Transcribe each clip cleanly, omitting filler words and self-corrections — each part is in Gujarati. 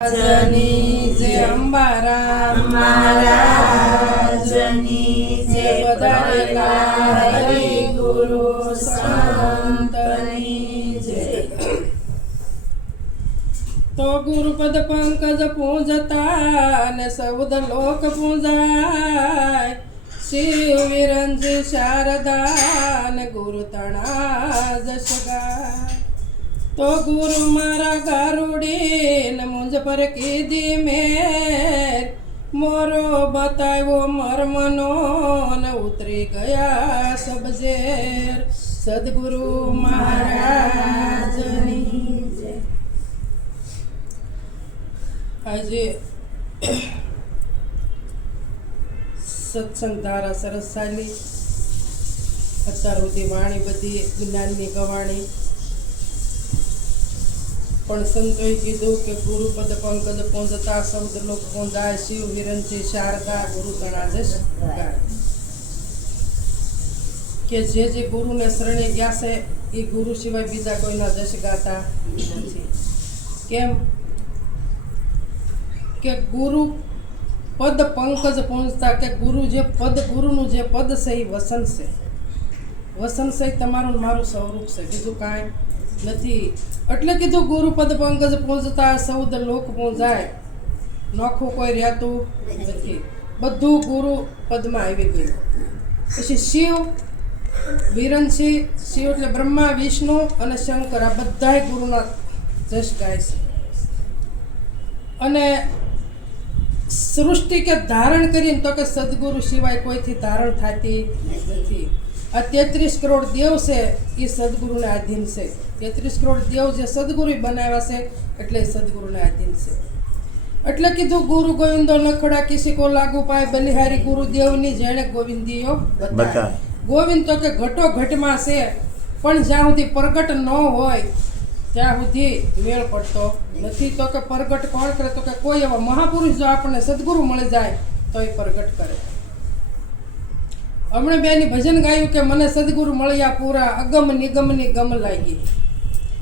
જની જે અંબારા મહારાજની જે બધાયેલા હરિ ગુરુ સંતની જે તો ગુરુપદ પંકજ પૂજતા અને સૌદ લોક પૂજાય શિવ વિરંજી શારદા અને ગુરુ તણા જશ ગાય તો ગુરુ મારા ગારુડી ને મુંજ પર કીધી મેર મોરો બતાવ્યો મર્મનો ને ઉતરી ગયા સબ ઝેર સદગુરુ મહારાજની જય. આજે સત્સંગ ધારા સરસ ચાલી. અત્યાર સુધી વાણી બધી જ્ઞાનની ગવાણી, પણ સંતોએ કીધું કે ગુરુપદ પંકજ પહોંચતા સૌદ લોક પહોંચાય શિવ વિરંચી શારદા ગુરુ તણાજશ ગાય. કે જે ગુરુને શરણે ગયા છે એ ગુરુ સિવાય બીજા કોઈના જશ ગાતા નથી. કેમ કે ગુરુ પદ પંકજ પહોંચતા કે ગુરુ જે પદ, ગુરુનું જે પદ છે એ વસન છે. વસન છે તમારું મારું સ્વરૂપ છે, બીજું કાંઈ નથી. એટલે કીધું ગુરુપદ પંકજ પહોંચતા સૌદ લોક પહોંચાય. નોખું કોઈ રહેતું નથી, બધું ગુરુ પદમાં આવી ગયું. પછી શિવ વિરંચી, શિવ એટલે બ્રહ્મા વિષ્ણુ અને શંકર, આ બધાય ગુરુના જશ ગાય છે. અને સૃષ્ટિ કે ધારણ કરીને તો કે સદગુરુ સિવાય કોઈથી ધારણ થતી નથી. આ 33 કરોડ દેવ છે એ સદગુરુને આધીન છે. 33 કરોડ દેવ જે સદગુરુ બનાવ્યા છે એટલે સદગુરુને આધીન છે. એટલે કીધું ગુરુ ગોવિંદો નખડા કિસી કો લાગુ પાય, બલિહારી ગુરુદેવની જેણે ગોવિંદીઓ બતાય. ગોવિંદ તો કે ઘટો ઘટમાં છે, પણ જ્યાં સુધી પ્રગટ ન હોય ત્યાં સુધી મેળ પડતો નથી. તો કે પ્રગટ કોણ કરે? તો કે કોઈ એવા મહાપુરુષ જો આપણને સદગુરુ મળી જાય તો એ પ્રગટ કરે. હમણાં બેની ભજન ગાયું કે મને સદગુરુ મળ્યા પૂરા, અગમ નિગમની ગમ લાગી.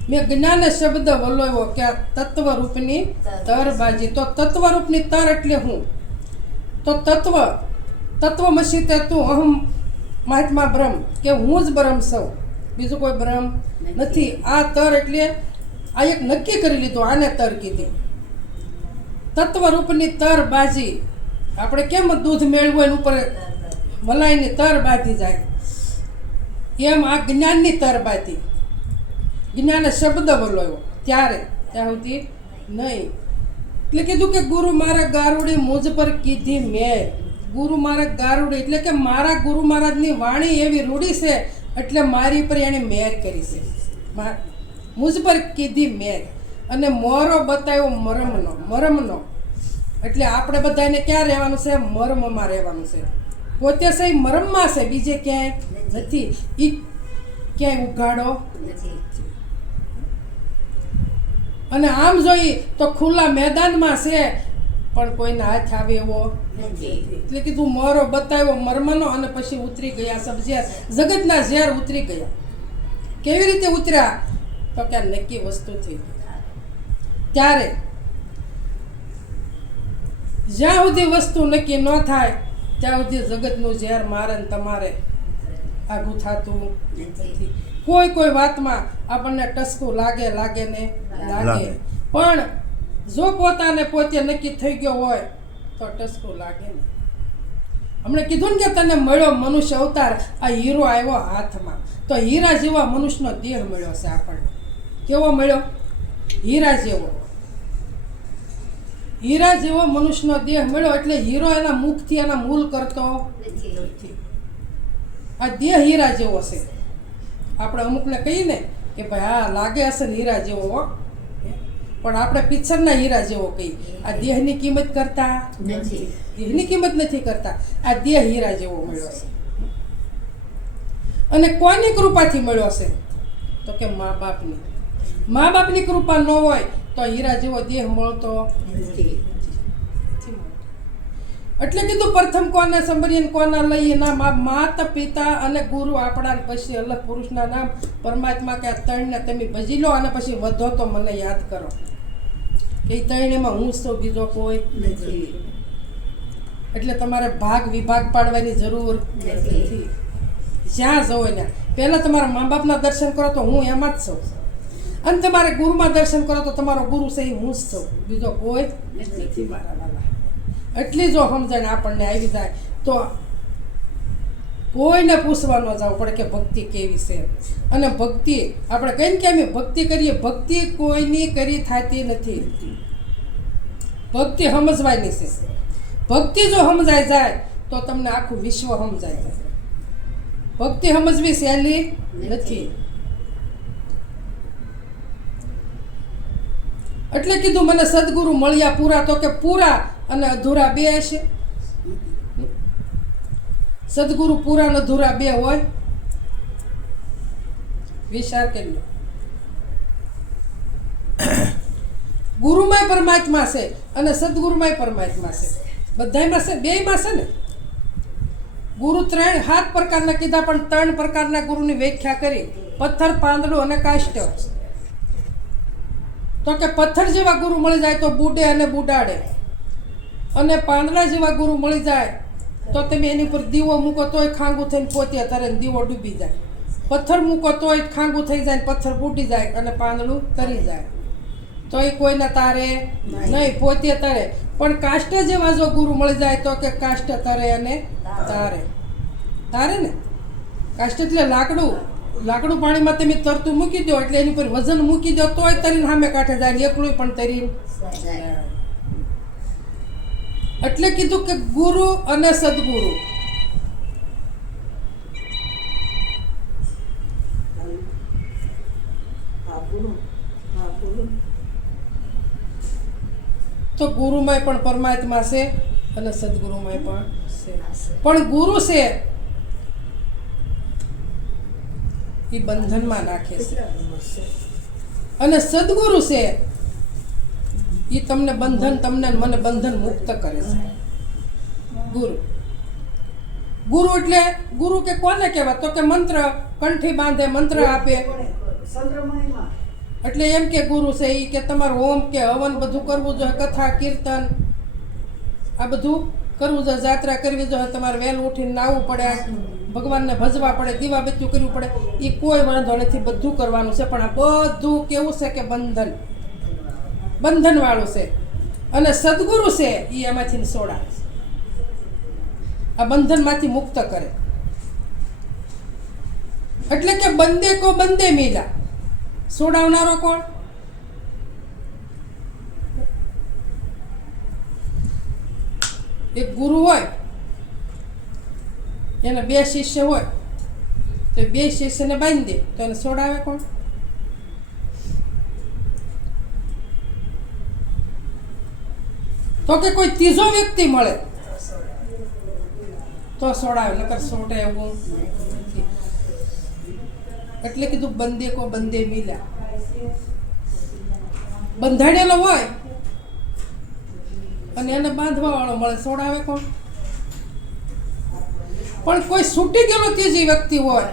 મેં જ્ઞાન શબ્દ વલોવ્યો કે આ તત્વરૂપની તરબાજી. તો તત્વરૂપની તર એટલે હું? તો તત્વમસી તે તું અહમ મહાત્મા બ્રહ્મ, કે હું જ બ્રહ્મ છું, બીજું કોઈ બ્રહ્મ નથી. આ તર એટલે આ એક નક્કી કરી લીધું, આને તર કીધી. તત્વરૂપની તર બાજી. આપણે કેમ દૂધ મેળવું એની ઉપર મલાઈની તર બાંધી જાય, એમ આ જ્ઞાનની તર બાંધી. જ્ઞાને શબ્દ બોલાવ્યો ત્યારે, ત્યાં સુધી નહીં. એટલે કીધું કે ગુરુ મારા ગારુડી મુજ પર કીધી મેર. ગુરુ મારા ગારુડી એટલે કે મારા ગુરુ મહારાજની વાણી એવી રૂઢી છે એટલે મારી પર એણે મેર કરી છે. મુજ પર કીધી મેર. અને મોરો બતાવ્યો મરમનો. એટલે આપણે બધાને ક્યાં રહેવાનું છે? મર્મમાં રહેવાનું છે. પોતે છે મરમમાં છે, બીજે ક્યાંય નથી. એ ક્યાંય ઉઘાડો નથી. અને આમ જોઈએ તો ખુલ્લા મેદાનમાં છે, પણ કોઈના હાથ આવે એવો નથી. એટલે કીધું મોરો બતાવ્યો મર્મનો, અને પછી ઉતરી ગયા સબ ઝેર. જગતના ઝેર ઉતરી ગયા. કેવી રીતે ઉતર્યા? તો કે નક્કી વસ્તુ થઈ ગઈ. ત્યારે જ્યાં સુધી વસ્તુ નક્કી ન થાય ત્યાં સુધી જગતનું ઝેર મારે ને તમારે આઘું થતું નથી. કોઈ વાતમાં આપણને ટસકું લાગે ને લાગે, પણ જો પોતાને પોતે નક્કી થઈ ગયો હોય તો ટસકું લાગે ને. હમણે કીધું ને કે તને મળ્યો મનુષ્ય અવતાર, આ હીરો આવ્યો હાથમાં. તો હીરા જેવા મનુષ્યનો દેહ મળ્યો છે આપણને. કેવો મળ્યો? હીરા જેવો. હીરા જેવો મનુષ્યનો દેહ મળ્યો. એટલે હીરો એના મુખથી એના મૂલ કરતો નથી. આ દેહ હીરા જેવો છે. આપણે અમુકને કહીએ ને કે ભાઈ હા લાગે હશે ને હીરા જેવો હો, પણ આપણે પિક્ચરના હીરા જેવો કહીએ. આ દેહની કિંમત કરતા નથી. દેહની કિંમત નથી કરતા. આ દેહ હીરા જેવો મળ્યો છે. અને કોની કૃપાથી મળ્યો છે? તો કે મા બાપની કૃપા ન હોય તો હીરા જેવો દેહ મળતો નથી. એટલે કીધું પ્રથમ કોને સંભળીને કોના લઈએ નામ? આ માતા પિતા અને ગુરુ આપણા, પછી અલગ પુરુષના નામ પરમાત્મા કે આ ત્રણને તમે ભજી લો અને પછી વધો તો મને યાદ કરો. કે એ ત્રણેયમાં હું જ છું, બીજો કોઈ નથી. એટલે તમારે ભાગ વિભાગ પાડવાની જરૂર નથી. જ્યાં જવો ત્યાં પહેલાં તમારા મા બાપના દર્શન કરો તો હું એમાં જ છું, અને તમારે ગુરુમાં દર્શન કરો તો તમારો ગુરુ છે એ હું જ છું, બીજો કોઈ નથી મારા વાલા. એટલી જો સમજણ આપણને આવી જાય તો કોઈને પૂછવા ન જવું પડે કે ભક્તિ કેવી છે. અને ભક્તિ આપણે કહીને કે અમે ભક્તિ કરીએ, ભક્તિ કોઈની કરી થતી નથી. ભક્તિ સમજવાની છે. ભક્તિ જો સમજાઈ જાય તો તમને આખું વિશ્વ સમજાય જાય. ભક્તિ સમજવી સહેલી નથી. એટલે કીધું મને સદગુરુ મળ્યા પૂરા, તો કે પૂરા અને અધૂરા બે હશે. સદગુરુ પૂરા ને અધૂરા બે હોય? વિચાર કરી લો. ગુરુમાંય પરમાત્મા છે અને સદગુરુમાંય પરમાત્મા છે, બધાયમાં છે, બેયમાં છે ને. ગુરુ 7 પ્રકારના કીધા, પણ 3 પ્રકારના ગુરુની વ્યાખ્યા કરી: પથ્થર, પાંદડું અને કાષ્ટ. તો કે પથ્થર જેવા ગુરુ મળી જાય તો બુડે અને બુડાડે, અને પાંદડા જેવા ગુરુ મળી જાય તો તમે એની ઉપર દીવો મૂકો તોય ખાંગું થઈને પોતે તરે દીવો ડૂબી જાય. પથ્થર મૂકો તોય ખાંગું થઈ જાય, પથ્થર બુડી જાય અને પાંદડું તરી જાય. તો એ કોઈને તારે નહીં, પોતે તરે. પણ કાષ્ટ જેવા જો ગુરુ મળી જાય તો કે કાષ્ટ તરે અને તારે. તારે ને કાષ્ટ એટલે લાકડું. લાકડું પાણીમાં તમે તરતું મૂકી દો એટલે એની પર વજન મૂકી દો તોય તરીને સામે કાંઠે જાય, એકલું પણ તરીને. એટલે કીધું કે ગુરુ અને સદગુરુ. તો ગુરુમાંય પણ પરમાત્મા છે અને સદગુરુમાંય પણ છે. પણ ગુરુ છે એ બંધનમાં નાખે છે, અને સદગુરુ છે એ તમને મને બંધન મુક્ત કરે છે. ગુરુ એટલે ગુરુ કે કોને કહેવાય? તો કે મંત્ર કંઠી બાંધે, મંત્ર આપે. એટલે એમ કે ગુરુ છે એ કે તમારું હોમ કે હવન બધું કરવું જોઈએ, કથા કીર્તન આ બધું કરવું જોઈએ, જાત્રા કરવી જોઈએ, તમારે વહેલું ઉઠીને નાહવું પડે, ભગવાનને ભજવા પડે, દીવાબત્તી કરવું પડે. એ કોઈ વાંધો નથી, બધું કરવાનું છે. પણ આ બધું કેવું છે કે બંધન વાળું છે. અને સદગુરુ છે એ એમાંથી છોડાવે, આ બંધનમાંથી મુક્ત કરે. એટલે કે બંદે કો બંદે મિલા. છોડાવનારો કોણ? એક ગુરુ હોય, એના 2 શિષ્ય હોય તો 2 શિષ્યને બાંધી દે તો એને છોડાવે કોણ? તો કે કોઈ ત્રીજો વ્યક્તિ મળે તો છોડાવે, નકર છોડે એવું નથી. એટલે કીધું બંદે કો બંદે મિલા. બંધાણેલો હોય અને એને બાંધવા વાળો મળે, છોડાવે કોણ? પણ કોઈ છૂટી ગયેલો ત્રીજી વ્યક્તિ હોય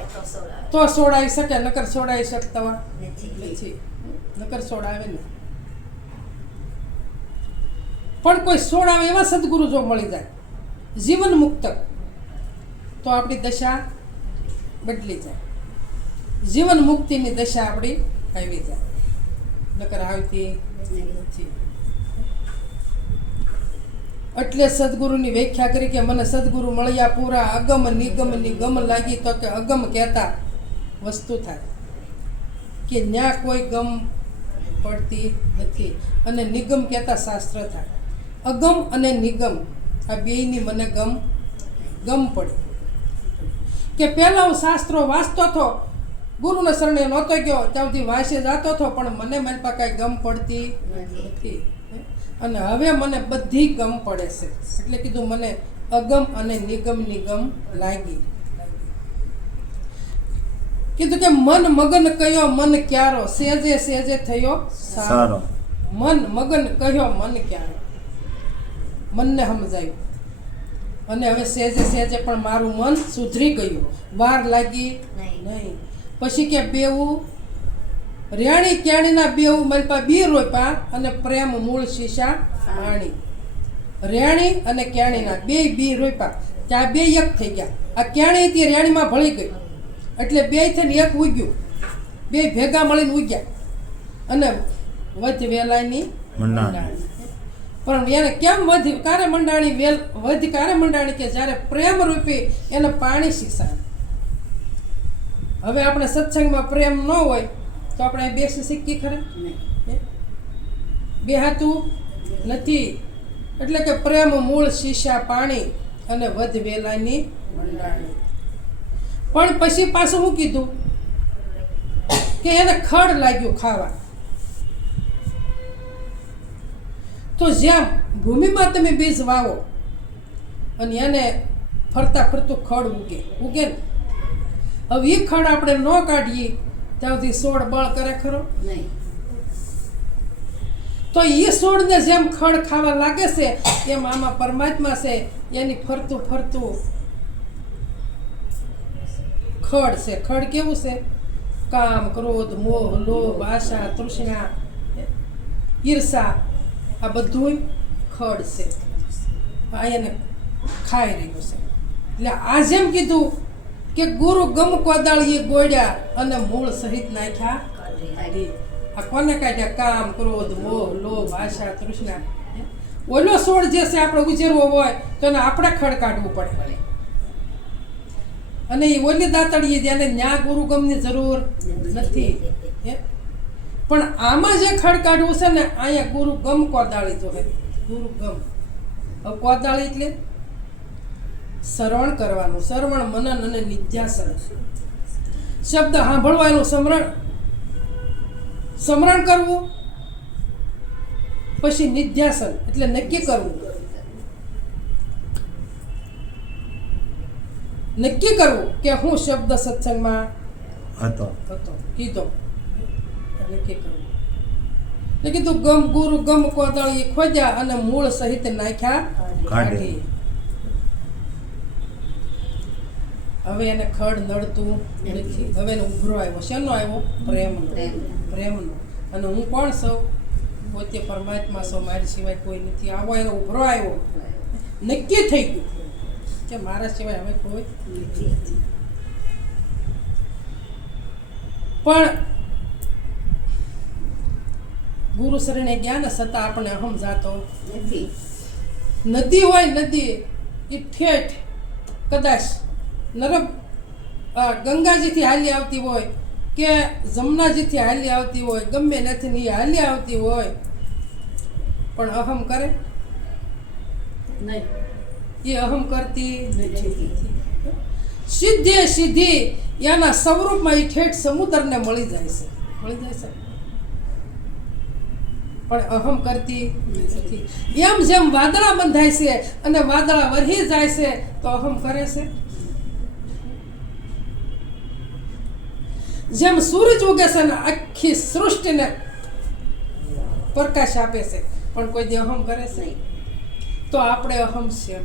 તો છોડાવી શકે, નકર છોડાવી શકતા નથી, નકર છોડાવે નહીં. પણ કોઈ છોડાવે એવા સદગુરુ જો મળી જાય, જીવન મુક્ત, તો આપણી દશા બદલી જાય. જીવન મુક્તિની દશા આપણી આવી જાય, નકર આવતી નથી. એટલે સદગુરુની વ્યાખ્યા કરી કે મને સદગુરુ મળ્યા પૂરા, અગમ નિગમની ગમ લાગી. તો કે અગમ કહેતા વસ્તુ થાય કે ન્યા કોઈ ગમ પડતી નથી, અને નિગમ કહેતા શાસ્ત્ર થાય. અગમ અને નિગમ આ બેયની મને ગમ પડી. કે પહેલાં હું શાસ્ત્રો વાંચતો હતો, ગુરુને શરણે નહોતો ગયો, ત્યાં સુધી વાંચે જતો હતો, પણ મને મારી પાસે કાંઈ ગમ પડતી નથી. અને હવે મને બધી ગમ પડે છે. એટલે કીધું મને અગમ અને નિગમની ગમ લાગી. કીધું કે મન મગન કયો મન ક્યારો, સેજે સેજે થયો સારો. મન મગન કયો મન ક્યારો, મનને સમજાયું. અને હવે સેજે સેજે પણ મારું મન સુધરી ગયું, વાર લાગી નહીં. પછી કે બેવું રેણી કેણીના બેઉ મલપા બી રોપા અને પ્રેમ મૂળ શીશા પાણી. રેણી અને કેણીના બે બી રોપા ત્યાં બે એક થઈ ગયા. આ કેણી હતી રેણીમાં ભળી ગઈ એટલે બે થઈને એક ઉગ્યું, બે ભેગા મળીને ઉગ્યા અને વધ વેલાની મંડાણી. પણ એને કેમ વધ કારે મંડાણી વધ કારે મંડાણી કે જ્યારે પ્રેમ રૂપી એને પાણી શીશા. હવે આપણે સત્સંગમાં પ્રેમ ન હોય તો આપણે બેસી શીખી ખરે? બેહાતું નથી. એટલે કે પ્રેમ મૂળ શીશા પાણી અને વધ વેલાની મંડાણી. પણ પછી પાછું શું કીધું કે એને ખડ લાગ્યું ખાવા. તો જેમ ભૂમિમાં તમે બીજ વાવો અને એને ફરતા ફરતું ખડ ઉગે ને, હવે એ ખડ આપણે ન કાઢીએ ત્યાં સુધી છોડ બળ કરે ખરો? નહીં. તો એ છોડને જેમ ખડ ખાવા લાગે છે એમ આમાં પરમાત્મા છે એની ફરતું ફરતું ખડ છે. ખડ કેવું છે? કામ, ક્રોધ, મોહ, લોભ, આશા, તૃષ્ણા, ઈર્ષા, આ બધું ખડ છે. આ એને ખાઈ રહ્યું છે. એટલે આ જેમ કીધું કે ગુરુ ગમ કોદાળીએ ગોળ્યા અને મૂળ સહિત નાખ્યા. આ કોને કાઢ્યા? કામ, ક્રોધ, મોહ, લોભ, આશા, તૃષ્ણા. ઓલો છોડ જે છે આપણે ઉજેરવો હોય તો એને આપણે ખડ કાઢવું પડે. અને એ ઓલી દાતડીએ જેને ન્યા ગુરુગમની જરૂર નથી. પણ આમાં જે ખડ કાઢવું છે ને અહીંયા ગુરુગમ કોદાળી જોવે. ગુરુગમ. હવે કોદાળી એટલે શ્રવણ કરવાનું. શ્રવણ, મનન અને નિધ્યાસન. શબ્દ સાંભળવાનું સમરણ કરવું, પછી નિધ્યાસન એટલે નક્કી કરવું. નક્કી કરવું કે હું શબ્દ સત્સંગમાં હતો કીધો. નક્કી કરવું એટલે કીધું ગમ ગુરુ ગમ કોદાળી ખોજ્યા અને મૂળ સહિત નાખ્યા કાઢી. હવે એને ખડ નડતું નથી. હવે એને ઉભરો આવ્યો. શેનો આવ્યો? પ્રેમનો. અને હું કોણ સૌ? પોતે પરમાત્મા સૌ, મારી સિવાય કોઈ નથી. આવો એનો ઉભરો આવ્યો. નક્કી થઈ ગયું કે મારા સિવાય હવે કોઈ નથી. પણ ગુરુ શરણે ગયા ને છતાં આપણે અહમ જાતો નથી. નદી હોય, નદી એ ઠેઠ કદાચ ગંગાજીથી હાલી આવતી હોય કે જમનાજીથી હાલી આવતી હોય, ગમે નથી હાલી આવતી હોય, પણ અહમ કરે નહીં. એ અહમ કરતી નથી. સીધી એના સ્વરૂપમાં એ ઠેઠ સમુદ્રને મળી જાય છે. પણ અહમ કરતી નથી. એમ જેમ વાદળા બંધાય છે અને વાદળા વરહી જાય છે તો અહમ કરે છે. જેમ સૂરજ ઉગે છે ને આખી સૃષ્ટિને પ્રકાશ આપે છે, પણ કોઈ દી અહમ કરે છે? તો આપણે અહમ છે.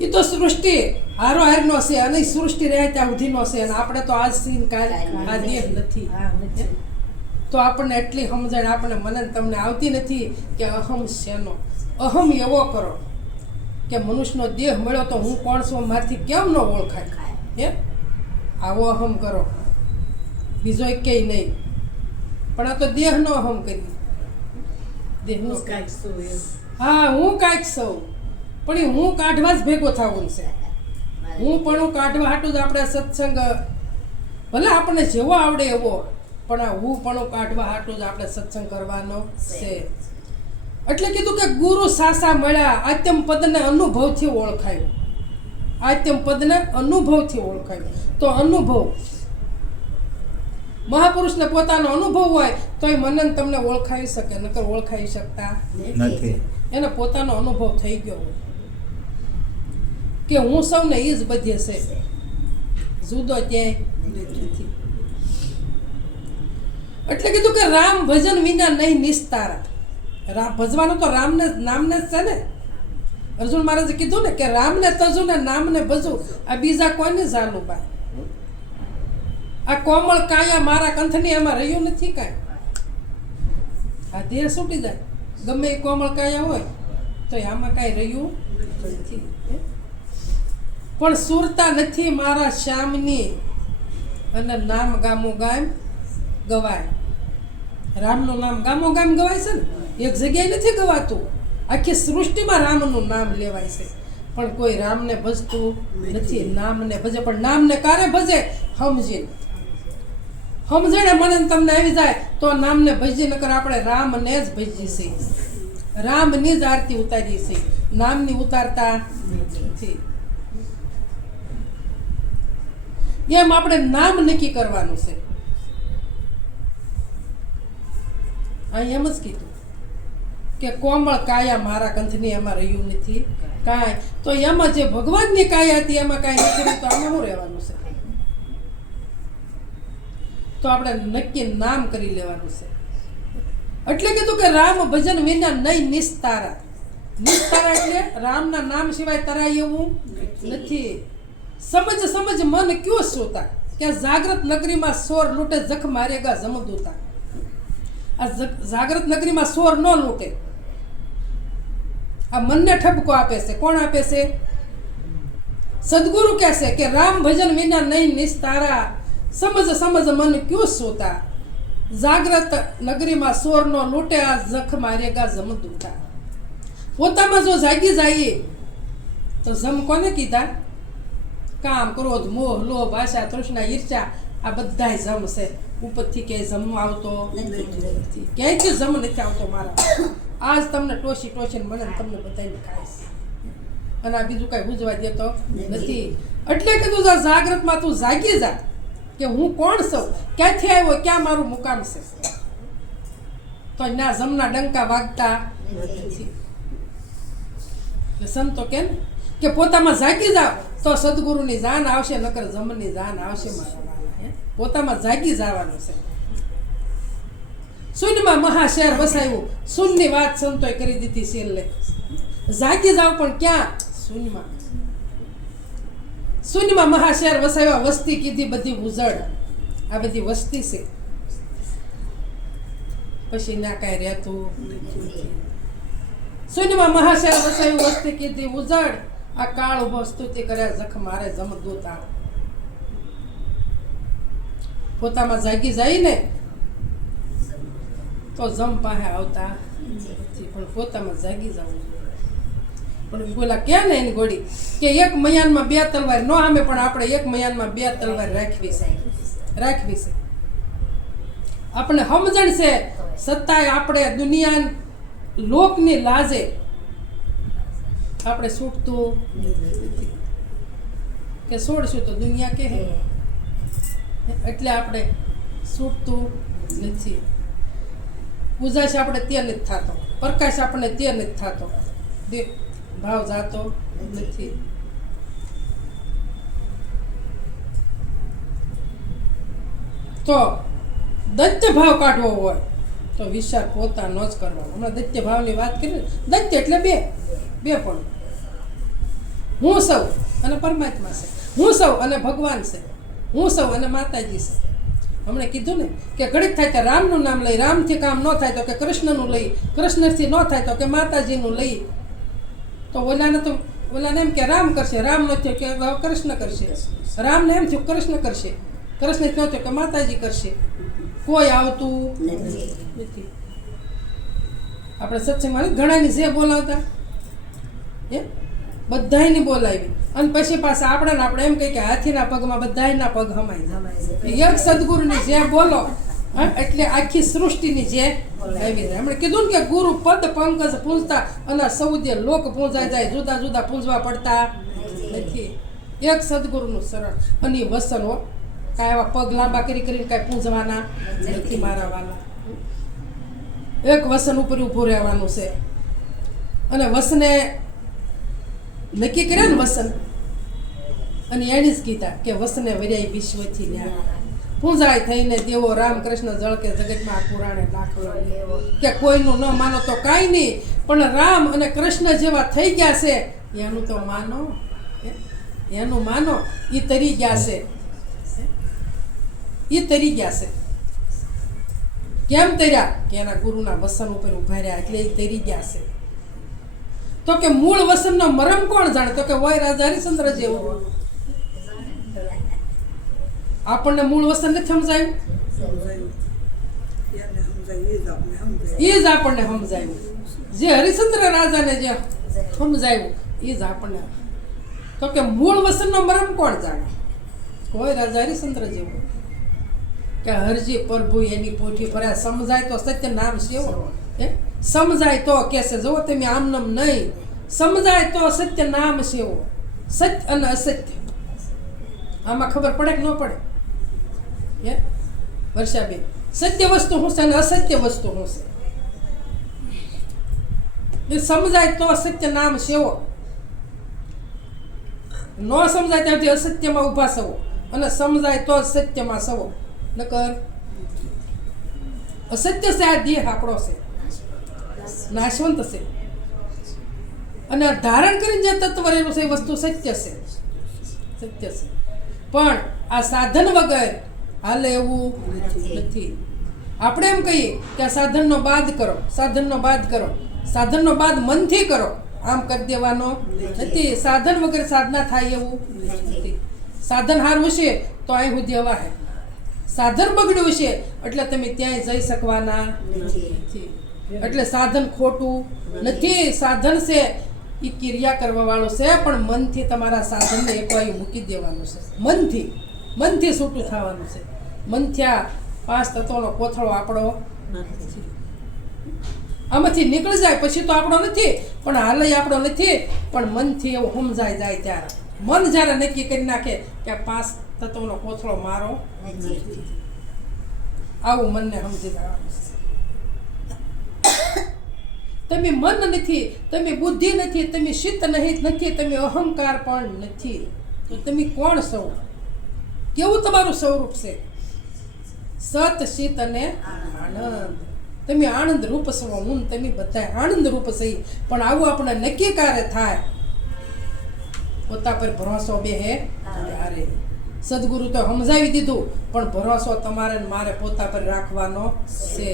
એ તો સૃષ્ટિ હારો હારનો છે અને સૃષ્ટિ રહે ત્યાં સુધીનો છે. અને આપણે તો આજ થી કાલ આ દેહ નથી. તો આપણને એટલી સમજણ આપણે મને તમને આવતી નથી કે અહમ શેનો. અહમ એવો કરો કે મનુષ્યનો દેહ મળ્યો તો હું કોણ છું મારથી કેમ ન ઓળખાય? આવો અહમ કરો. બીજો કઈ નહીં. પણ આ તો દેહનો અહમ કરી. દેહનું કાંઈક સૌ. હા, હું કાંઈક સૌ. પણ એ હું કાઢવા જ ભેગો થવું છે. હું પણ કાઢવા હાટું જ આપણે સત્સંગ, ભલે આપણને જેવો આવડે એવો, પણ આ હું પણ કાઢવા હાટું જ આપણે સત્સંગ કરવાનો છે. એટલે કીધું કે ગુરુ સાસા મળ્યા. આત્યમ પદને અનુભવથી ઓળખાયું. આત્યમ પદને અનુભવથી ઓળખાયું. તો અનુભવ, મહાપુરુષને પોતાનો અનુભવ હોય તો એ મનન તમને ઓળખાઈ શકે, નકર ઓળખાઈ શકતા નથી. એને પોતાનો અનુભવ થઈ ગયો હોય કે હું સૌને એ જ બધે છે, જુદો ક્યાંય નથી. એટલે કીધું કે રામ ભજન વિના નહીં નિસ્તારા. ભજવાનું તો રામને નામને જ છે ને. અર્જુન મહારાજે કીધું ને કે રામને તજુ ને નામને ભજુ, આ બીજા કોઈને જાનું બા. આ કોમળ કાયા મારા કંથની એમાં રહ્યું નથી કાંઈ. આ દેહ છૂટી જાય, ગમે એ કોમળ કાયા હોય તો આમાં કાંઈ રહ્યું નથી. પણ સુરતા નથી મારા શ્યામની, અને નામ ગામો ગામ ગવાય. રામનું નામ ગામો ગામ ગવાય છે ને, એક જગ્યાએ નથી ગવાતું, આખી સૃષ્ટિમાં રામનું નામ લેવાય છે. પણ કોઈ રામને ભજતું નથી. નામને ભજે, પણ નામને કારે ભજે? સમજીને. સમજણે મને તમને આવી જાય તો નામને ભજી, નકર આપણે રામને જ ભજી છે. રામની જ આરતી ઉતારી છે, નામની ઉતારતા નથી. એમ આપણે નામ નક્કી કરવાનું છે. અહીં એમ જ કીધું કે કોમળ કાયા મારા કંથની એમાં રહ્યું નથી કાંઈ. તો એમાં જે ભગવાનની કાયા હતી એમાં કાંઈ નથી, તો આમાં શું રહેવાનું છે? તો આપણે નક્કી નામ કરી લેવાનું છે. એટલે કીધું કે રામ ભજન વિના નહીં નિસ્તારા. નિસ્તારા એટલે રામના નામ સિવાય તરાય એવું નથી. સમજ સમજ મન ક્યો સોતા, કે જાગ્રત નગરીમાં સોર લૂંટે જખ મારેગા જમદૂતા. આ જાગ્રત નગરીમાં સોર ન લૂંટે, આ મનને ઠપકો આપે છે. કોણ આપે છે? સદગુરુ કહે છે કે રામ ભજન વિના નહીં નિસ્તારા, સમજ સમજ મન ક્યું સોતા, જાગ્રત નગરીમાં સોર નો લૂંટે આ જખ મારેગા જમદૂતા. પોતામાં જો જાગી જઈએ તો જમ કોને કીધા? કામ, ક્રોધ, મોહ, લોભ, આશા, તૃષ્ણા, ઈર્ષા, આ બધાય જમ છે. ઉપરથી ક્યાંય જમ આવતો નથી, ક્યાંયથી જમ નથી આવતો મારા. આજ તમને ટોસી ટોસીને મને તમને બધાને ખાઈશ, અને આ બીજું કાંઈ બુજવા દેતો નથી. એટલે કીધું જાગ્રતમાં તું જાગી જા કે હું કોણ છું, ક્યાંથી આવ્યો, ક્યાં મારું મુકામ છે. તો ના જમના ડંકા વાગતા નથી. સંતો કેમ કે પોતામાં જાગી જાવ તો સદગુરુની જાન આવશે, નકર જમની જાન આવશે મારા વાલા. પોતામાં જાગી જવાનું છે. શૂન્યમાં મહાશહેર વસાવ્યું, શૂન્યની વાત સંતોએ કરી દીધી છેલ્લે. જાગી જાવ પણ ક્યાં? શૂન્યમાં. શૂન્યમાં મહાશહેર વસાવ્યા, વસ્તી કીધી બધી ઉજળ. આ બધી વસ્તી છે, પછી ના કાંઈ રહેતું. શૂન્યમાં મહાશહેર વસાવ્યું, વસ્તી કીધી ઉજળ. આ કાળ ઉભો સ્તુતિ કર્યા જખ મારે જમદૂતા. પોતામાં જાગી જાય ને તો જમ પાસે આવતા નથી, પણ પોતામાં જાગી જવું. પણ બોલા કે ને એની ગોળી કે એક મયાનમાં બે તલવાર ન આમે, પણ આપણે એક મયાનમાં બે તલવાર રાખવી છે. આપણે સમજણ છે છતાંય આપણે દુનિયા લોકની લાજે આપણે છૂટતું નથી. કે છોડશું તો દુનિયા કહે, એટલે આપણે છૂટતું નથી. ઉજાશ આપણે તે નથી થતો, પ્રકાશ આપણે તે નથી થતો, ભાવ જાતો નથી. તો દૈત્ય ભાવ કાઢવો હોય તો વિચાર પોતાનો જ કરવાનો. હમણાં દૈત્ય ભાવની વાત કરી. દૈત્ય એટલે બે પણ. હું સૌ અને પરમાત્મા છે, હું સૌ અને ભગવાન છે, હું સૌ અને માતાજી છે. હમણે કીધું ને કે ઘડીક થાય તો રામનું નામ લઈ, રામથી કામ ન થાય તો કે કૃષ્ણનું લઈ, કૃષ્ણથી ન થાય તો કે માતાજીનું લઈ. તો ઓલાને એમ કે રામ કરશે, રામ ન થયો કે કૃષ્ણ કરશે, રામને એમ થયું કૃષ્ણ કરશે, કૃષ્ણ થયો તો કે માતાજી કરશે. કોઈ આવતું નથી. આપણે સત્સંગમાં ઘણાની જે બોલાવતા એ બધાયની બોલાવી, અને પછી પાછા આપણે એમ કહીએ કે હાથીના પગમાં બધાયના પગ હમાય. એક સદગુરુની જે બોલો એટલે આખી સૃષ્ટિની જે આવી જાય. એમણે કીધું ને કે ગુરુ પદ પંકજ પૂંજતા અને સૌદે લોક પૂંજાઈ જાય, જુદા જુદા પૂંજવા પડતા નથી. એક સદગુરુનું સરળ અને વસનો કાંઈ એવા પગ લાંબા કરીને કાંઈ પૂંજવાના નથી મારા વાલા. એક વસન ઉપર ઊભું રહેવાનું છે. અને વસને નક્કી કર્યા ને વસન, અને એણે જ કીધા કે વસને વર્યાય વિશ્વથી ન્યારા. પૂંજાય થઈને દેવો રામકૃષ્ણ જળકે જગતમાં આ પુરાણે દાખલો કે કોઈનું ન માનો તો કાંઈ નહીં, પણ રામ અને કૃષ્ણ જેવા થઈ ગયા છે એનું તો માનો, એનું માનો. એ તરી ગયા છે, એ તરી ગયા છે. કેમ તર્યા? કે એના ગુરુના વસન ઉપર ઉભા રહ્યા એટલે એ તરી ગયા છે. તો કે મૂળ વસનનો મરમ કોણ જાણે? તો કે હોય રાજા હરિશ્ચંદ્ર જેવું. આપણને મૂળ વસન નથી સમજાયું, એ જ આપણને સમજાયું. જે હરિશ્ચંદ્ર રાજાને જે સમજાયું એ જ આપણને. તો કે મૂળ વસનનો મરમ કોણ જાણે? કોઈ રાજા હરિશ્ચંદ્ર જેવું. કે હરજી પ્રભુ એની પોઠી ભર્યા. સમજાય તો સત્ય નામ સેવો. સમજાય તો કેસે જુઓ તમે આમ નામ નહીં, સમજાય તો સત્ય નામ સેવો. સત્ય અને અસત્ય આમાં ખબર પડે કે ન પડે? વર્ષાબેન, સત્ય વસ્તુ શું છે અને અસત્ય વસ્તુ શું છે? એ સમજાય તો સત્ય નામ સેવો, ન સમજાય ત્યાંથી અસત્યમાં ઊભા સવો, અને સમજાય તો સત્યમાં સવો. નકર અસત્ય છે. આ દેહ આપણો છે, નાશવંત છે, અને ધારણ કરીને જે તત્વ રહેલું છે એ વસ્તુ સત્ય છે, સત્ય છે. પણ આ સાધન વગર હાલે એવું નથી. આપણે એમ કહીએ કે આ સાધનનો બાદ કરો, સાધનનો બાદ કરો, સાધનનો બાદ મનથી કરો, આમ કરી દેવાનો નથી. સાધન વગર સાધના થાય એવું નથી. સાધન હારવું છે તો અહીં સુધી હવા. સાધન બગડ્યું છે એટલે તમે ત્યાંય જઈ શકવાના નથી. એટલે સાધન ખોટું નથી. સાધન છે એ ક્રિયા કરવા વાળો છે, પણ મનથી તમારા સાધનને એકવાર મૂકી દેવાનું છે. મનથી છૂટું થવાનું છે. મનથી આ 5 તત્વોનો કોથળો આપણો નથી. આમાંથી નીકળી જાય પછી તો આપણો નથી, પણ હાલય આપણો નથી. પણ મનથી એવું સમજાય જાય ત્યારે, મન જ્યારે નક્કી કરી નાખે કે આ 5 તત્વોનો કોથળો મારો નથી, આવું મનને સમજી જવાનું છે. તમે મન નથી, તમે બુદ્ધિ નથી, તમે ચિત્ત નથી, તમે અહંકાર પણ નથી, તો તમે કોણ છો? કેવું તમારું સ્વરૂપ છે? સત, ચિત્ત અને આનંદ. તમે આનંદ રૂપ છો. હું તમે બધા આનંદ રૂપ છે. પણ આવું આપણે નક્કી ક્યારે થાય? પોતા પર ભરોસો બેહે ત્યારે. સદગુરુ તો સમજાવી દીધું, પણ ભરોસો તમારે મારે પોતા પર રાખવાનો છે.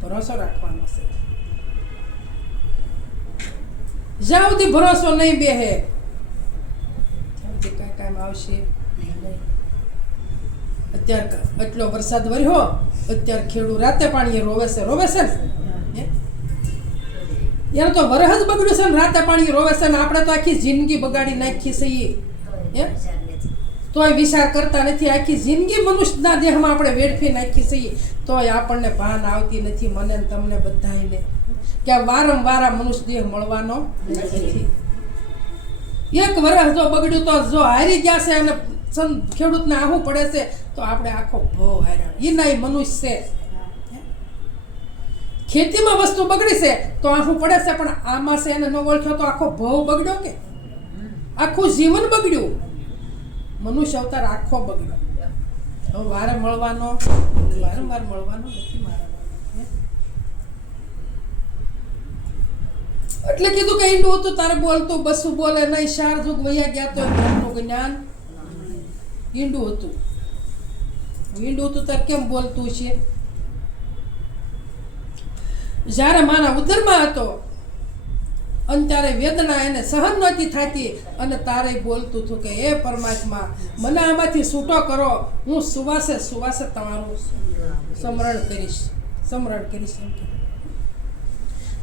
ભરોસો રાખવાનો છે. જ્યાં સુધી ભરોસો નહીં બેહે કઈ કામ આવશે નહીં. અત્યારે એટલો વરસાદ વર્યો, અત્યારે ખેડૂત રાતે પાણીએ રોવે છે ને. યાર તો વરહ જ બગડ્યું છે ને રાતે પાણી રોવે છે ને. આપણે તો આખી જિંદગી બગાડી નાખી છે. તોય વિચાર કરતા નથી. આખી જિંદગી મનુષ્યના દેહમાં આપણે વેડફી નાખી છીએ, તોય આપણને ભાન આવતી નથી, મને તમને બધાને, કે વારંવાર મનુષ્ય દેહ મળવાનો નથી. એક વર્ષ જો બગડ્યું તો જો હારી ગયા છે અને ખેડૂતને આવું પડે છે તો આપણે આખો ભવ હાર્યા. એના મનુષ્ય છે. ખેતીમાં વસ્તુ બગડી છે તો આવું પડે છે, પણ આમાં છે એને ન ઓળખ્યો તો આખો ભવ બગડ્યો, કે આખું જીવન બગડ્યું. મનુષ્ય અવતાર આખો બગડ્યો. હવે વારંવાર મળવાનો નથી મારા. એટલે કીધું કે ઈંડું હતું તારે બોલતું, બસું બોલે નહીં, 4 યુગ વયા ગયા તો જ્ઞાનનું જ્ઞાન. ઈંડું હતું તારે કેમ બોલતું છે? જ્યારે માના ઉદરમાં હતો અને ત્યારે વેદના એને સહન નહોતી થતી, અને તારે બોલતું હતું કે હે પરમાત્મા, મને આમાંથી છૂટો કરો, હું સુવાસે તમારું સ્મરણ કરીશ.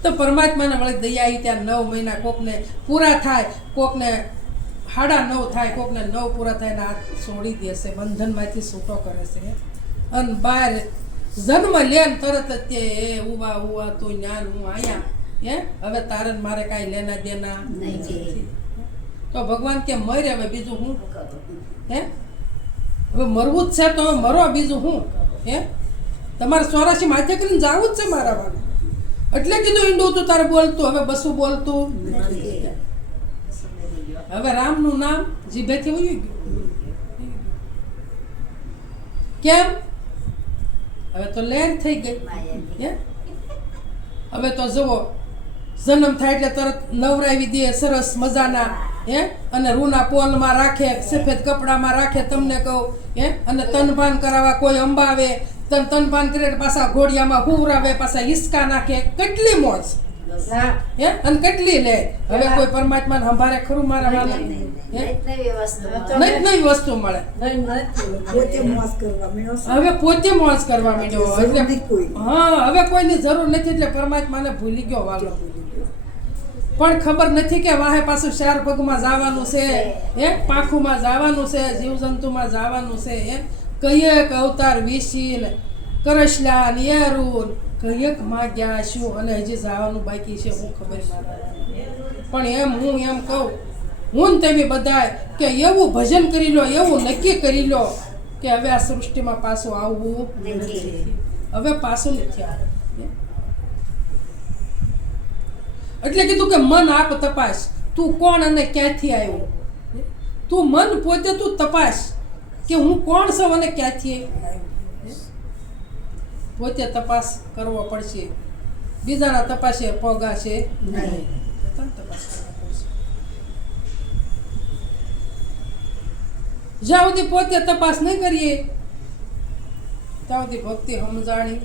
તો પરમાત્માને વળી દયા આવી. ત્યાં 9 મહિના કોકને પૂરા થાય, કોકને 9.5 થાય, કોકને 9 પૂરા થાય ને આ છોડી દેશે, બંધનમાંથી છૂટો કરે છે. અને બહાર જન્મ લે ને તરત જ તે ઉવા તું જ્ઞાન હું આયા. હવે તારે મારે કાંઈ લેના દેના નથી. તો ભગવાન કે મરે, હવે બીજું હું? હવે મરવું જ છે તો હવે મરો, બીજું હું? તમારે 84 માથે કરીને જવું જ છે મારા વાળું. એટલે કીધું ઈંડું તું તારે બોલતું, હવે બસું બોલતું નથી. હવે રામનું નામ જીભેથી ઉડી ગયું. કેમ? હવે તો લેર થઈ ગઈ. હે? હવે તો જુઓ, જન્મ થાય એટલે તરત નવરાવી દે સરસ મજાના, હે, અને રૂના પોલમાં રાખે, સફેદ કપડામાં રાખે, તમને કહું, હે, અને તનભાન કરાવવા કોઈ અંબાવે, તનભાન કરે પાછા ઘોડિયામાં હુવરાવે, પાછા હિસકા નાખે, કેટલી મોજ, હે, અને કેટલી લે. હવે કોઈ પરમાત્માને સંભાળે ખરું મારા વાલા? નવી વસ્તુ મળે. હવે પોતે મોજ કરવા માંડ્યો. હા, હવે કોઈની જરૂર નથી, એટલે પરમાત્માને ભૂલી ગયો વાલો. પણ ખબર નથી કે વાહે પાછું 4 પગમાં જવાનું છે, હે, પાંખુમાં જવાનું છે, જીવજંતુમાં જવાનું છે, હે, કયેક અવતાર વિશીન કરશલા નિયરુન કયેક માગ્યા શું, અને હજી જવાનું બાકી છે, હું ખબર મારા. પણ હું એમ કહું, હું ને તમે બધાય કે એવું ભજન કરી લો, એવું નક્કી કરી લો કે હવે આ સૃષ્ટિમાં પાછું આવવું નથી. હવે પાછું નથી આવવું. એટલે કીધું કે મન આપ તપાસ, તું કોણ અને ક્યાંથી આવ્યો. તું મન પોતે તું તપાસ કે હું કોણ છું અને ક્યાંથી આવ્યો. પોતે તપાસ કરવો પડશે, બીજાના તપાસે પોગાશે નહીં. તપાસ કરવા પડશે. જ્યાં સુધી પોતે તપાસ નહીં કરીએ ત્યાં સુધી ભક્તિ સમજાણી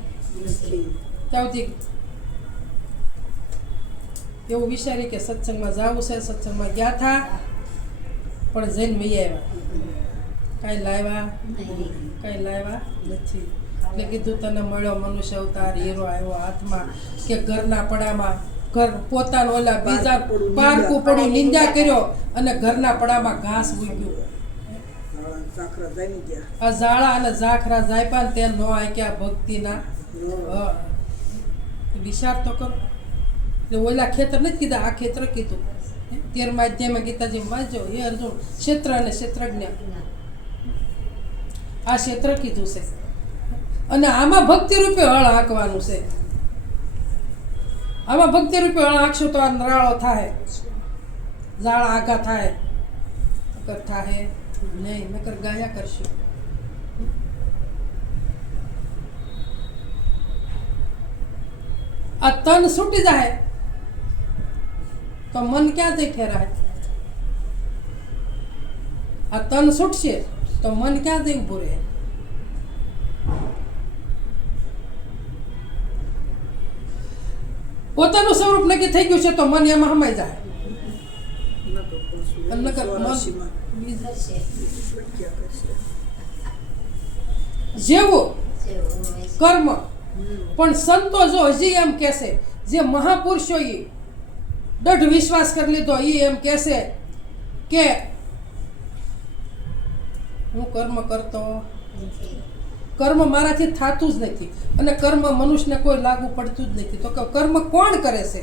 ત્યાં સુધી એવું વિચારી કે સત્સંગમાં જવું છે, સત્સંગમાં ગયા થા, પણ જઈને વહી આવ્યા, કાંઈ લાવ્યા નથી. એટલે કીધું તને મળ્યો મનુષ્ય અવતાર, હીરો આવ્યો હાથમાં, કે ઘરના પડામાં ઘર પોતાનો ઓલા બીજા પારકું પડ્યું, નિંદા કર્યો, અને ઘરના પડામાં ઘાસ ઉગ્યું. આ ઝાડા અને ઝાખરા જાયપા ને તે નો આક્યા ભક્તિના. વિચાર તો કરો. ઓલા ખેતર નથી કીધા, આ ખેતર કીધું. 13મા અધ્યાયમાં ગીતાજી વાંચો, હે અર્જુન, ક્ષેત્ર અને ક્ષેત્રજ્ઞ, આ ક્ષેત્ર કીધું છે, અને આમાં ભક્તિ રૂપે હળ હાંકવાનું છે. આમાં ભક્તિ રૂપે હળ હાંકશું તો આ નરાળો થાય, ઝાડા આગા થાય, નકર થાય નહીં, નકર ગાયા કરશું. આ તન છૂટી જાય તો મન ક્યાં જઈ ઠેરાય. આ તન છૂટશે તો મન ક્યાં જઈ ઊભું રહે. પોતાનું સ્વરૂપ નક્કી થઈ ગયું છે તો મન એમાં હમાઈ જાય. જેવું કર્મ. પણ સંતો જો હજી એમ કહેશે, જે મહાપુરુષોએ દઢ વિશ્વાસ કરી લીધો, એ એમ કહેશે કે હું કર્મ કરતો, કર્મ મારાથી થતું જ નથી, અને કર્મ મનુષ્યને કોઈ લાગુ પડતું જ નથી. તો કર્મ કોણ કરે છે?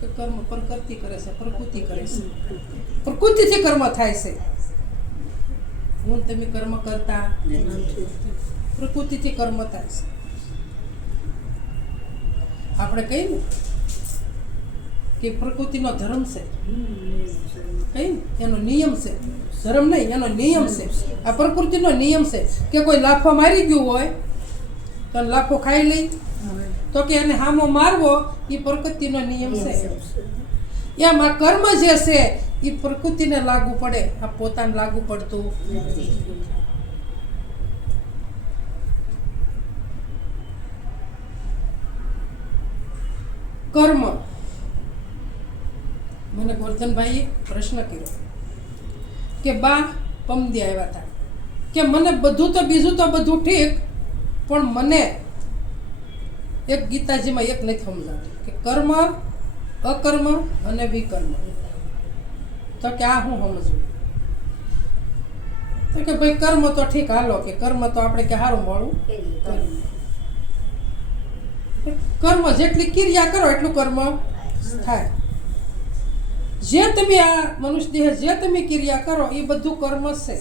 તો કર્મ પ્રકૃતિ કરે છે, પ્રકૃતિ કરે છે, પ્રકૃતિથી કર્મ થાય છે. હું તમે કર્મ કરતા, પ્રકૃતિથી કર્મ થાય છે. આપણે કહીએ ને કે પ્રકૃતિનો ધર્મ છે, કઈ એનો નિયમ છે, ધર્મ નહીં, એનો નિયમ છે. આ પ્રકૃતિનો નિયમ છે કે કોઈ લાફો મારી ગયું હોય તો લાફો ખાઈ લઈ, તો કે એને હામો મારવો એ પ્રકૃતિનો નિયમ છે. એમ આ કર્મ જે છે એ પ્રકૃતિને લાગુ પડે, આ પોતાને લાગુ પડતું નથી. કર્મ. મને ગોરધનભાઈએ પ્રશ્ન કર્યો કે બા પમદી આવ્યા હતા કે મને બધું તો બીજું તો બધું ઠીક, પણ મને એક ગીતાજીમાં એક નથી સમજાતું કે કર્મ, અકર્મ અને વિકર્મ. તો કે આ હું સમજવું? તો કે ભાઈ કર્મ તો ઠીક, હાલો કે કર્મ તો આપણે કે સારું મોડું કર્મ જેટલી ક્રિયા કરો એટલું કર્મ થાય. જે તમે આ મનુષ્ય દેહ જે તમે ક્રિયા કરો એ બધું કર્મ જ છે.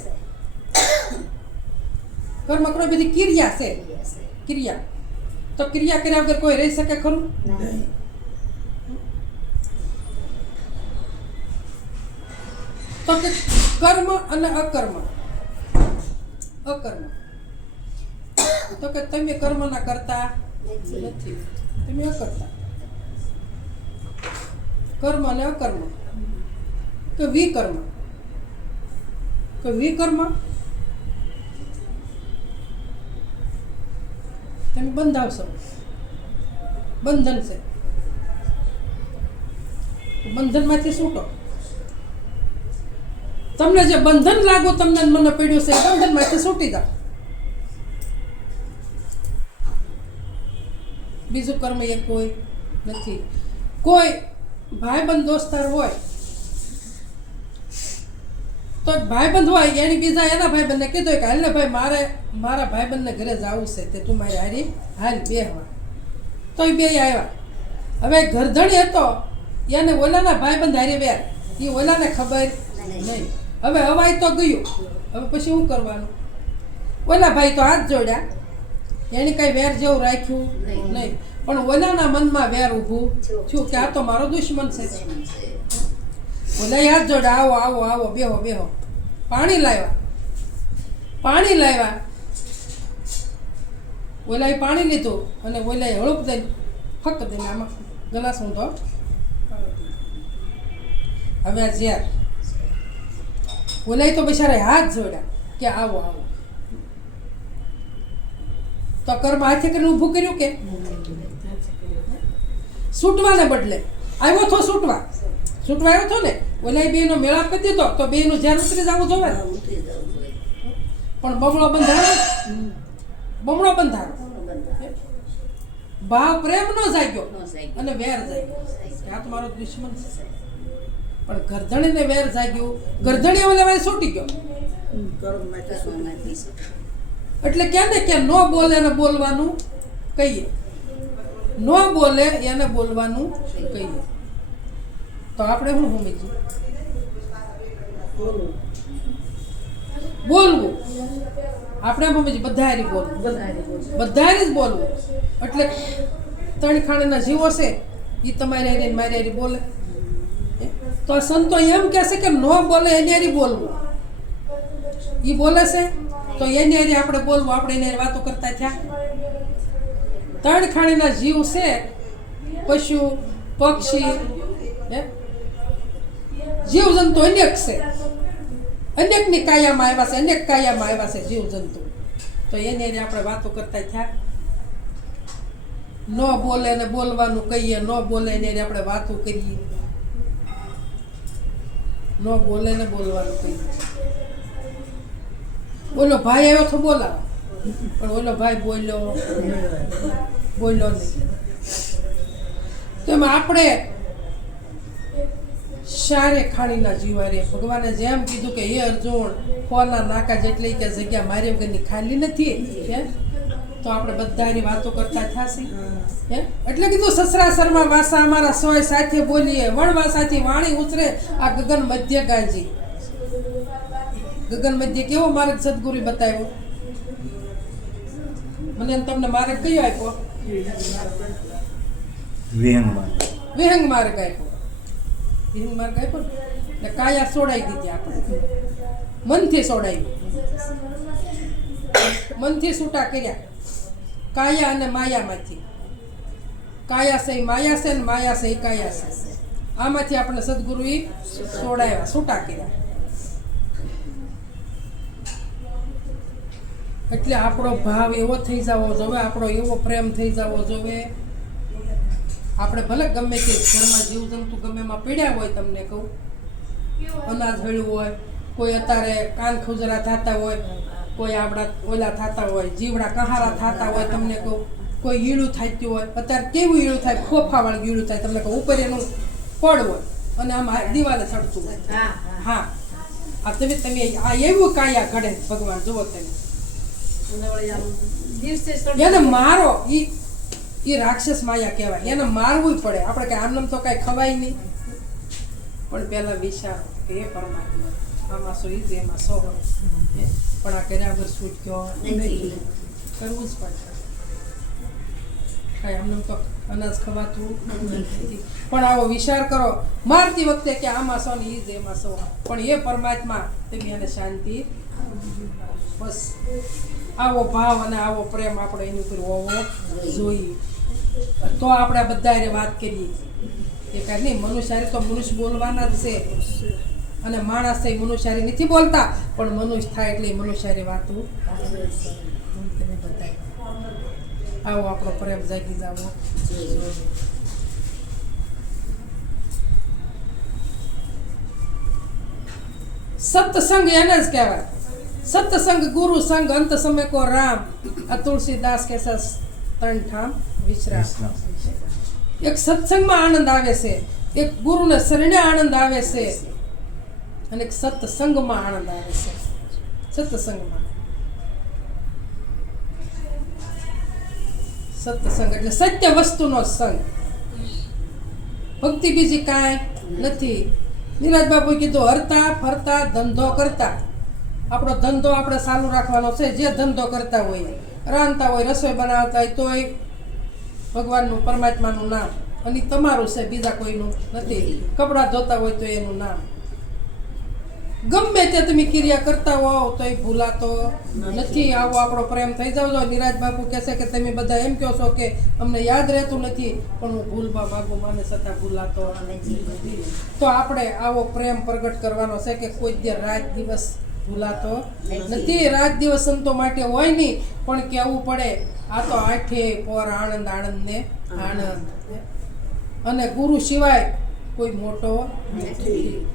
કર્મ કરો બધી ક્રિયા છે. ક્રિયા તો ક્રિયા કર્યા વગર કોઈ રહી શકે ખરું? તો કે કર્મ અને અકર્મ અકર્મ. તો કે તમે કર્મના કરતા નથી, તમે અકર્તા. કર્મ અને અકર્મ. તો વિકર્મ. તો વિકર્મ તમે બંધાવશો, બંધન છે. બંધનમાંથી છૂટો. તમને જે બંધન લાગુ તમને મને પડ્યું છે એ બંધનમાંથી છૂટી જાઓ. બીજું કર્મ એ કોઈ નથી. કોઈ ભાઈબંધ દોસ્તાર હોય તો ભાઈબંધ હોય એની બીજા એના ભાઈબંધને કીધું કે હાલ ને ભાઈ મારા ભાઈબંધને ઘરે જવું છે તે તું મારી હારી હાલ બેહવા. તો એ બે આવ્યા. હવે ઘરધણી હતો એને ઓલાના ભાઈબંધ હારી વેર, એ ઓલાને ખબર નહીં. હવે હવાઈ તો ગયું. હવે પછી શું કરવાનું? ઓલા ભાઈ તો હાથ જોડ્યા, એની કઈ વેર જેવું રાખ્યું નહીં, પણ ઓલાના મનમાં વેર ઊભું થયું કે આ તો મારો દુશ્મન છે. ઓલા હાથ જોડે, આવો આવો આવો, બેહો બેહો. પાણી લાવ્યા. ઓલાએ પાણી લીધું અને ઓલાએ હળુપ દઈને ફક દઈને આમાં ગલાસ ઊંધો. હવે ઝેર. ઓલાએ તો બિચારા હાથ જોડ્યા કે આવો આવો. તો કર્મ હાથે કરીને ઊભું કર્યું કે છૂટવાને બદલે આવ્યો થો છૂટવા આવ્યો હતો ને. ઓલા બે નો મેળાપ કરી દીધો તો બે નું જ્યાં ઉતરી જવું જોવે. પણ બમણો બંધારો ભાવ પ્રેમ નો જાગ્યો અને વેર જાગ્યો. આ તો મારો દુશ્મન છે. પણ ગરધણીને વેર જાગ્યું, ગરધણી ઓલા છૂટી ગયો. એટલે કે ને કે ન બોલે એને બોલવાનું કહીએ, ન બોલે એને બોલવાનું કહીએ. તો આપણે શું સમજીએ? બોલવું આપણે સમજીએ બધારી બોલવું, બધારી જ બોલવું. એટલે ત્રણ ખાણીના જીવો છે એ તમારી હારી મારી હારી બોલે. તો સંતો એમ કહેશે કે ન બોલે એની હારી બોલવું. એ બોલે છે તો એની હારી આપણે બોલવું, આપણે એની હારી વાતો કરતા થયા. ત્રણ ખાણીના જીવ છે, પશુ પક્ષી જીવજંતુ અનેક છે. અનેકની કાયામાં આવ્યા છે, અનેક કાયામાં આવ્યા છે જીવજંતુ. તો એની હારી આપણે વાતો કરતા થયા. ન બોલે ને બોલવાનું કહીએ, ન બોલે એની હારી આપણે વાતો કરીએ, ન બોલે ને બોલવાનું કહીએ. ઓલો ભાઈ આવ્યો તો બોલાવો, પણ ઓલો ભાઈ બોલ્યો નહીં. તો એમાં આપણે શારે ખાણીના જીવારે ભગવાને જેમ કીધું કે હે અર્જુન, ફોના નાકા જેટલી કે જગ્યા મારી વગરની ખાલી નથી. તો આપણે બધાની વાતો કરતા થશે. એટલે કીધું સસરા શર્મા વાસા અમારા સોય સાથે બોલીએ, વણવાસાથી વાણી ઉતરે આ ગગન મધ્ય ગાજી. ગગન મધ્ય કેવો માર્ગ સદગુરુ બતાવ્યો? મને તમને માર્ગ કયો આપ્યો? વિહંગ માર્ગ આપ્યો. વિહંગ માર્ગ આપ્યો ને કાયા સોડાઈ દીધી આપણે, મનથી સોડાઈ, મનથી છૂટા કર્યા કાયા અને માયામાંથી. કાયા છે માયા છે ને માયા છે એ કાયા છે. આમાંથી આપણે સદગુરુએ સોડાવ્યા, છૂટા કર્યા. એટલે આપણો ભાવ એવો થઈ જવો જોવે, આપણો એવો પ્રેમ થઈ જવો જોવે. આપણે ભલે ગમે તે ઘરમાં જીવજંતુ ગમે એમાં પીડ્યા હોય, તમને કહું અનાજ હળ્યું હોય, કોઈ અત્યારે કાન ખુજરા થતા હોય, કોઈ આપણા ઓલા થતા હોય, જીવડા કહારા થતા હોય, તમને કહું કોઈ ઈળું થતું હોય. અત્યારે કેવું ઈળું થાય? ખોફાવાળું ઈળું થાય. તમને કહું ઉપર એનું પડ હોય અને આમ દિવાલે ચડતું હોય. હા, આ તમે આ એવું કાયા ઘડે ભગવાન જુઓ. તમે એને મારો, એ રાક્ષસ માયા કહેવાય. એને મારવું પડે. આપણે કઈ આમ તો કઈ ખવાય નહીં. પણ પેલા વિચારો કે એ પરમાત્મા આમાં સો ઈ એમાં સો હોય, પણ આ કર્યા વગર છૂટક્યો નહીં. કરવું જ પડે. કઈ આમ તો અનાજ ખવાતું નથી. પણ આવો વિચાર કરો મારતી વખતે કે આમાં સો ને ઈ જ એમાં સો, પણ એ પરમાત્મા તમે એને શાંતિ બસ આવો ભાવ અને આવો પ્રેમ આપણે એની ઉપર હોવો જોઈએ. તો આપણે બધા એને વાત કરીએ કે કાંઈ નહીં, મનુષ્યારી તો મનુષ્ય બોલવાના જ છે, અને માણસ એ મનુષ્યારી નથી બોલતા, પણ મનુષ્ય થાય એટલે મનુષ્યારી વાતો બધા. આવો આપણો પ્રેમ જાગી જાવો. સત્સંગ એને જ કહેવાય. સત્સંગ ગુરુ સંગ અંત સમય કો રામ. આ તુલસીદાસ કે ત્રણ ઠામ વિશ્રામ. એક સત્સંગમાં આનંદ આવે છે, એક ગુરુને શરણે આનંદ આવે છે, અને એક સત્સંગમાં આનંદ આવે છે. સત્સંગમાં સત્સંગ એટલે સત્ય વસ્તુનો સંગ. ભક્તિ બીજી કાંઈ નથી. નિરાજ બાપુ કીધું હરતા ફરતા ધંધો કરતા. આપણો ધંધો આપણે ચાલુ રાખવાનો છે. જે ધંધો કરતા હોય, રાંધતા હોય, રસોઈ બનાવતા હોય, તોય ભગવાનનું પરમાત્માનું નામ, અને તમારું છે, બીજા કોઈનું નથી. કપડાં ધોતા હોય તો એનું નામ. ગમે તે તમે ક્રિયા કરતા હોવ તો એ ભૂલાતો નથી. આવો આપણો પ્રેમ થઈ જાવ. નિરાજ બાપુ કહેશે કે તમે બધા એમ કહો છો કે અમને યાદ રહેતું નથી, પણ હું ભૂલવા માંગુ, મને છતાં ભૂલાતો નથી. તો આપણે આવો પ્રેમ પ્રગટ કરવાનો છે કે કોઈ દે રાત દિવસ ભૂલાતો નથી. રાત દિવસ સંતો માટે હોય નહીં, પણ કહેવું પડે આ તો આઠે પોર આનંદ આનંદ ને આનંદ. અને ગુરુ સિવાય કોઈ મોટો નથી.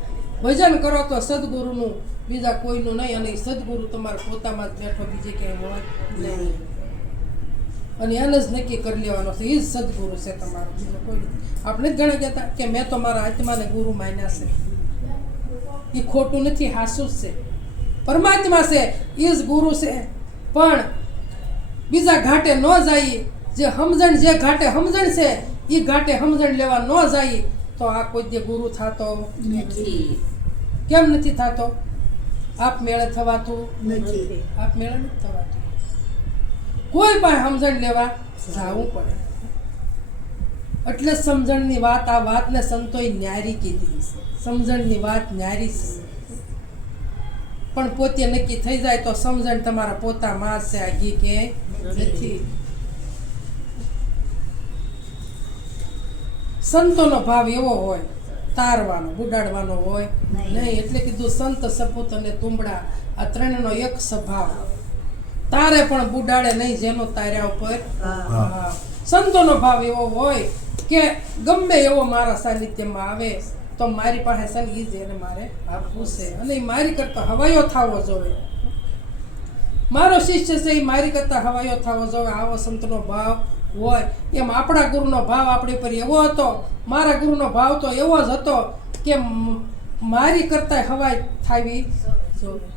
ભજન કરો તો સદગુરુનું, બીજા કોઈનું નહીં. અને સદગુરુ તમારા પોતામાં જ બેઠો, બીજે ક્યાંય હોય નહીં. અને એને જ નક્કી કરી લેવાનો છે, એ જ સદગુરુ છે તમારો, બીજો કોઈ નથી. આપણે જ ઘણા કહેતા કે મેં તો મારા આત્માને ગુરુ માન્યા છે. એ ખોટું નથી, હાસું જ છે. પરમાત્મા છે, એ જ ગુરુ છે. પણ બીજા ઘાટે ન જઈએ. જે સમજણ, જે ઘાટે સમજણ છે એ ઘાટે સમજણ લેવા ન જઈએ તો આ કોઈ દે ગુરુ થતો નથી. કેમ નથી થતો? આપ મેળે થવાતું નથી. આપ મેળે નથી થવાતું. કોઈ પણ સમજણ લેવા જવું પડે. એટલે સમજણની વાત, આ વાતને સંતોએ ન્યારી કીધી. સમજણની વાત ન્યારી છે, પણ પોતે નક્કી થઈ જાય તો સમજણ તમારા પોતામાં છે, આગી ક્યાંય નથી. સંતોનો ભાવ એવો હોય, તારવાનો, બુડાડવાનો હોય નહીં. એટલે કીધું સંત, સપૂત અને તુંબડા, આ ત્રણનો એક સ્વભાવ. તારે પણ બુડાડે નહીં જેનો તાર્યા ઉપર. સંતોનો ભાવ એવો હોય કે ગમે એવો મારા સાનિધ્યમાં આવે તો મારી પાસે સંગીત એને મારે આપવું છે, અને એ મારી કરતા હવાયો થવો જોઈએ. મારો શિષ્ય છે, એ મારી કરતા હવાયો થવો જોઈએ. આવો સંતનો ભાવ હોય. એમ આપણા ગુરુનો ભાવ આપણી પર એવો હતો. મારા ગુરુનો ભાવ તો એવો જ હતો કે મારી કરતા હવાઈ થાવી જોઈએ.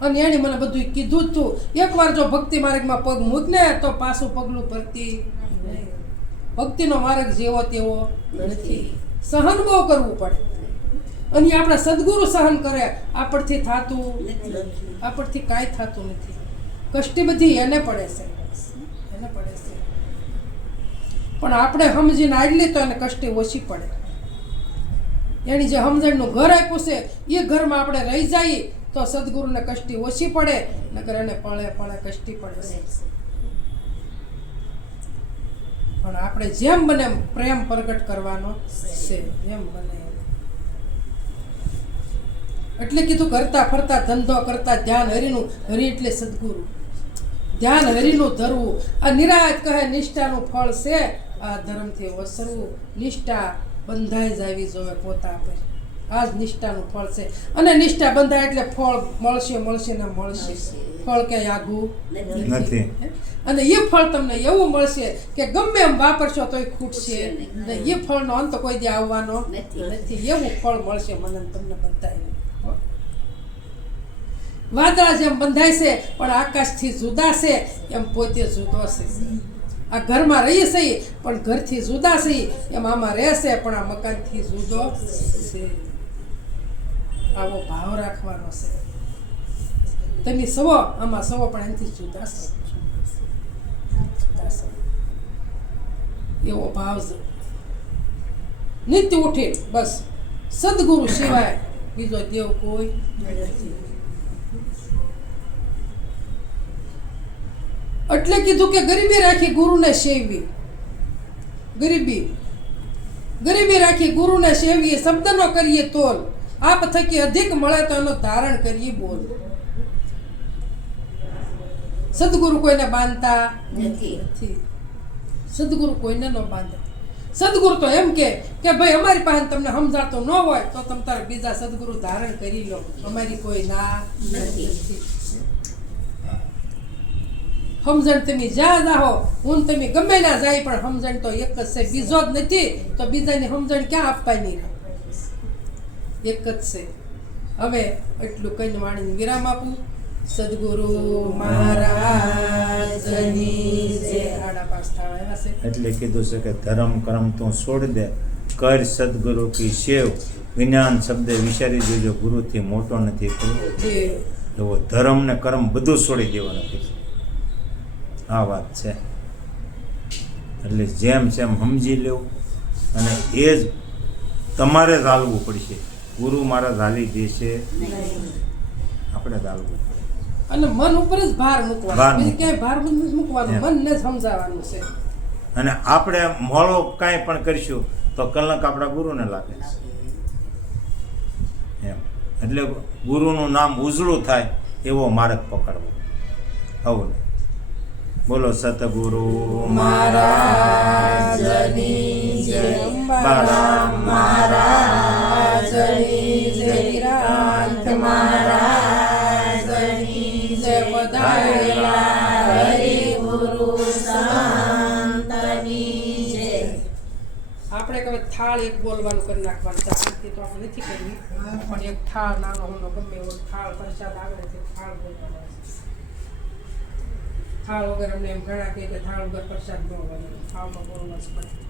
અને એણે મને બધું કીધું જ હતું. એકવાર જો ભક્તિ માર્ગમાં પગ મૂકને તો પાછું પગલું ભરતી નહીં. ભક્તિનો માર્ગ જેવો તેવો નથી. સહન બહુ કરવું પડે. અને આપણા સદગુરુ સહન કરે. આપણથી થતું, આપણથી કાંઈ થતું નથી. કષ્ટી બધી એને પડે છે, એને પડે છે. પણ આપણે સમજીને આગલી તો એને કષ્ટી ઓછી પડે. એની જે સમજણનું ઘર આપ્યું છે એ ઘરમાં આપણે રહી જઈએ તો સદગુરુને કષ્ટી ઓછી પડે, નકર એને પળે પળે કષ્ટી પડે છે. પણ આપણે જેમ બને એમ પ્રેમ પ્રગટ કરવાનો છે, જેમ બને એમ. એટલે કીધું કરતા ફરતા ધંધો કરતા ધ્યાન હરિનું. હરિ એટલે સદગુરુ. ધ્યાન હરિનું ધરવું. આ નિરાજ કહે નિષ્ઠાનું ફળ છે, આ ધર્મથી વસરવું. નિષ્ઠા બંધાઈ જાવી જોવે પોતા પર. આ જ નિષ્ઠાનું ફળ છે. અને નિષ્ઠા બંધાય એટલે ફળ મળશે, મળશે ને મળશે. ફળ ક્યાંય આઘું નથી. અને એ ફળ તમને એવું મળશે કે ગમે એમ વાપરશો તોય ખૂટશે નહીં. એ ફળનો અંત કોઈ દે આવવાનો નથી. એવું ફળ મળશે મને તમને બંધાય. વાદળા જેમ બંધાય છે પણ આકાશથી જુદા છે, એમ પોતે જુદો છે. આ ઘરમાં રહી છે પણ ઘરથી જુદા છે, એમ આમાં રહેશે પણ આ મકાનથી જુદો છે. આવો ભાવ રાખવાનો છે. તમે સવો, આમાં સવો પણ એનાથી જુદા છે. એવો ભાવ છે. નિત્ય ઉઠે બસ સદગુરુ સિવાય બીજો દેવ કોઈ નથી. એટલે કીધું કે ગરીબી રાખી ગુરુને સેવી. ગરીબી રાખી ગુરુને સેવીએ, શબ્દનો કરીએ તોલ, આપ થકી અધિક મળે તો એનો ધારણ કરીએ બોલ. સદગુરુ કોઈને બાંધતા નથી. સદગુરુ કોઈને ન બાંધે. સદગુરુ તો એમ કે ભાઈ અમારી પાસે તમને સમજાતો ન હોય તો તમે તારે બીજા સદગુરુ ધારણ કરી લો, અમારી કોઈ ના નથી. સમજણ તમે જ્યાં જાઓ, હું તમે ગમે ના જાય, પણ સમજણ તો એક જ છે, બીજો જ નથી. તો બીજાની સમજણ ક્યાં આપવાની રહે? એક જ છે. હવે એટલું કહીને વાણીને વિરામ આપું. સદગુરુ મહારાજની જય. 5:30 થવા આવ્યા છે. એટલે કીધું છે કે ધર્મ કર્મ તું છોડ દે, કર સદગુરુ કી સેવ, વિજ્ઞાન શબ્દ વિચારી જોજો, ગુરુથી મોટો નથી કોઈ. એવો ધર્મ ને કર્મ બધું છોડી દેવાનું છે. આ વાત છે. એટલે જેમ સમજી લેવું, અને એ જ તમારે ચાલવું પડશે. ગુરુ મારા ચાલી દેશે, આપણે ચાલવું પડે. અને મન ઉપર જ ભાર મૂકવાનો, બીજું ક્યાંય ભાર નથી મૂકવાનો, મનને જ સમજાવવાનું છે. અને આપણે મોળો કાંઈ પણ કરીશું તો કલંક આપણા ગુરુને લાગે એમ. એટલે ગુરુનું નામ ઉજળું થાય એવો માર્ગ પકડવો. આવું ને બોલો સતગુરુ મહારાજની જય. અંબારામ મહારાજની જય. વિરાટ મહારાજની જય. પધારેલા હરિગુરુ સંતની જય. આપણે કવે થાળ એક બોલવાનું કરી નાખવાનું છે. આરતી તો આપણે નથી કરવી, પણ એક થાળ નાનો હોનો ગમે એવો થાળ પ્રસાદ આવે છે, થાળ બોલવાનો છે. થાળ વગર અમને એમ ઘણા કહે કે થાળ વગર પ્રસાદ ન હોય, થાળમાં બોલવા જ પડે.